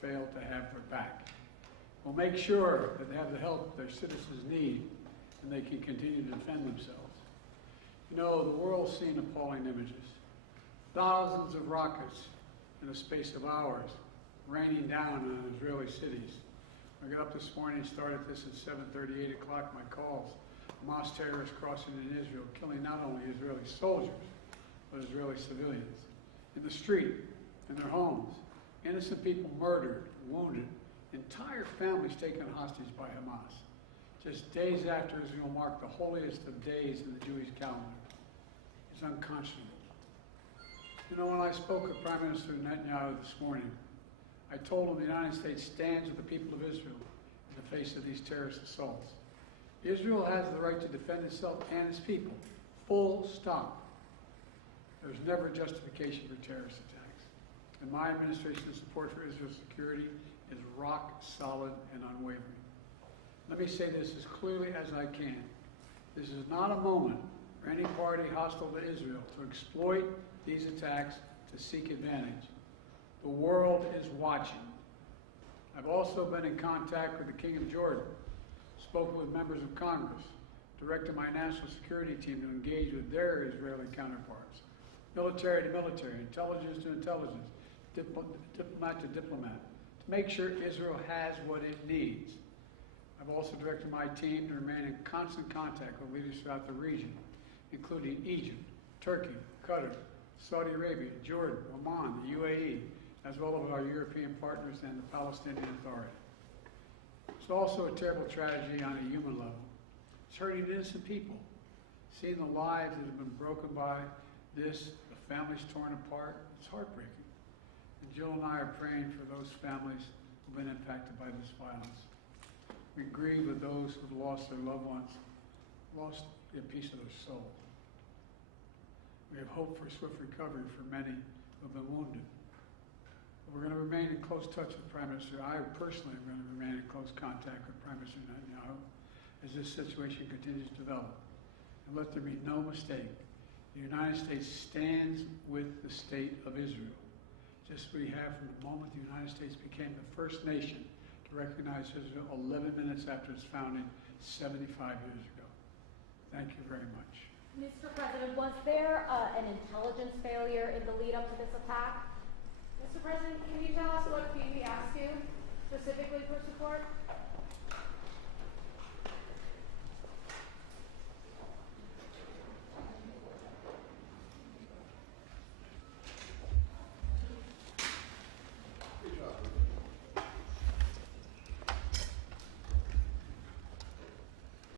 failed to have their back. We'll make sure that they have the help their citizens need and they can continue to defend themselves. You know, the world's seen appalling images. Thousands of rockets in a space of hours raining down on Israeli cities. I got up this morning, started this at 7:30, 8 o'clock, my calls. Hamas terrorists crossing in Israel, killing not only Israeli soldiers, but Israeli civilians. In the street, in their homes, innocent people murdered, wounded, entire families taken hostage by Hamas. Just days after Israel marked the holiest of days in the Jewish calendar. It's unconscionable. You know, when I spoke with Prime Minister Netanyahu this morning, I told him the United States stands with the people of Israel in the face of these terrorist assaults. Israel has the right to defend itself and its people. Full stop. There's never justification for terrorist attacks. And my administration's support for Israel's security is rock solid and unwavering. Let me say this as clearly as I can. This is not a moment for any party hostile to Israel to exploit these attacks to seek advantage. The world is watching. I've also been in contact with the King of Jordan, spoken with members of Congress, directed my national security team to engage with their Israeli counterparts, military to military, intelligence to intelligence, diplomat to diplomat, to make sure Israel has what it needs. I've also directed my team to remain in constant contact with leaders throughout the region, including Egypt, Turkey, Qatar, Saudi Arabia, Jordan, Oman, the UAE, as well as our European partners and the Palestinian Authority. It's also a terrible tragedy on a human level. It's hurting innocent people. Seeing the lives that have been broken by this, the families torn apart, it's heartbreaking. And Jill and I are praying for those families who've been impacted by this violence. We grieve with those who've lost their loved ones, lost a piece of their soul. We have hope for swift recovery for many who have been wounded. We're going to remain in close touch with Prime Minister. I personally am going to remain in close contact with Prime Minister Netanyahu as this situation continues to develop. And let there be no mistake, the United States stands with the state of Israel, just as we have from the moment the United States became the first nation to recognize Israel 11 minutes after its founding 75 years ago. Thank you very much. Mr. President, was there an intelligence failure in the lead up to this attack? Mr. President, can you tell us what PV asked you specifically for support?